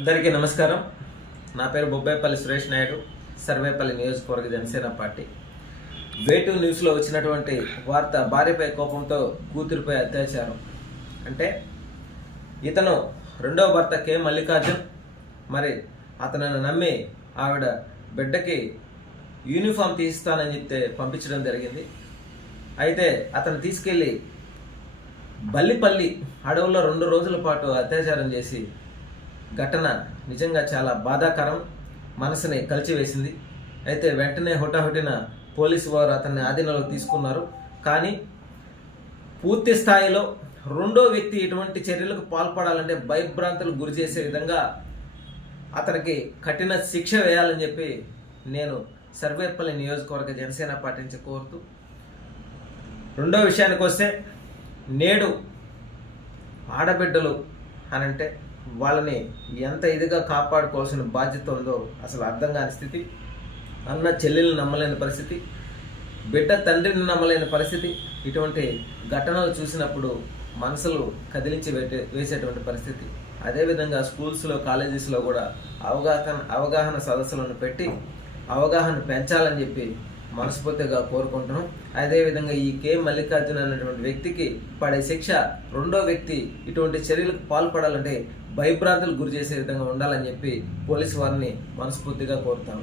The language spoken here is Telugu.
అందరికీ నమస్కారం. నా పేరు బొబ్బాయిపల్లి సురేష్ నాయుడు సర్వేపల్లి నియోజకవర్గ జనసేన పార్టీ. వేటు న్యూస్లో వచ్చినటువంటి వార్త భార్యపై కోపంతో కూతురిపై అత్యాచారం. అంటే ఇతను రెండవ భర్త కె. మల్లికార్జున్ మరి అతనిని నమ్మి ఆవిడ బిడ్డకి యూనిఫామ్ తీస్తానని చెప్తే పంపించడం జరిగింది. అయితే అతను తీసుకెళ్ళి బల్లిపల్లి అడవుల్లో రెండు రోజుల పాటు అత్యాచారం చేసి ఘటన నిజంగా చాలా బాధాకరం. మనసుని కలిచివేసింది. అయితే వెంటనే హుటాహుటిన పోలీసు వారు అతన్ని ఆధీనంలో తీసుకున్నారు. కానీ పూర్తి స్థాయిలో రెండో వ్యక్తి ఇటువంటి చర్యలకు పాల్పడాలంటే భయభ్రాంతులు గురి చేసే విధంగా అతనికి కఠిన శిక్ష వేయాలని చెప్పి నేను సర్వేపల్లి నియోజకవర్గ జనసేన పార్టీ నుంచి కోరుతూ రెండో విషయానికి వస్తే నేడు ఆడబిడ్డలు అని అంటే వాళ్ళని ఎంత ఇదిగా కాపాడుకోవాల్సిన బాధ్యత ఉందో అసలు అర్థం కాని స్థితి. అన్న చెల్లెల్ని నమ్మలేని పరిస్థితి బిడ్డ తండ్రిని నమ్మలేని పరిస్థితి. ఇటువంటి ఘటనలు చూసినప్పుడు మనసులు కదిలించి వేటే వేసేటువంటి పరిస్థితి. అదేవిధంగా స్కూల్స్లో కాలేజెస్లో కూడా అవగాహన అవగాహన సదస్సులను పెట్టి అవగాహన పెంచాలని చెప్పి మనస్ఫూర్తిగా కోరుకుంటున్నాం. అదేవిధంగా ఈ కె మల్లికార్జున అనేటువంటి వ్యక్తికి పడే శిక్ష రెండో వ్యక్తి ఇటువంటి చర్యలకు పాల్పడాలంటే భయభ్రాంతులు గురి చేసే విధంగా ఉండాలని చెప్పి పోలీసు వారిని మనస్ఫూర్తిగా కోరుతా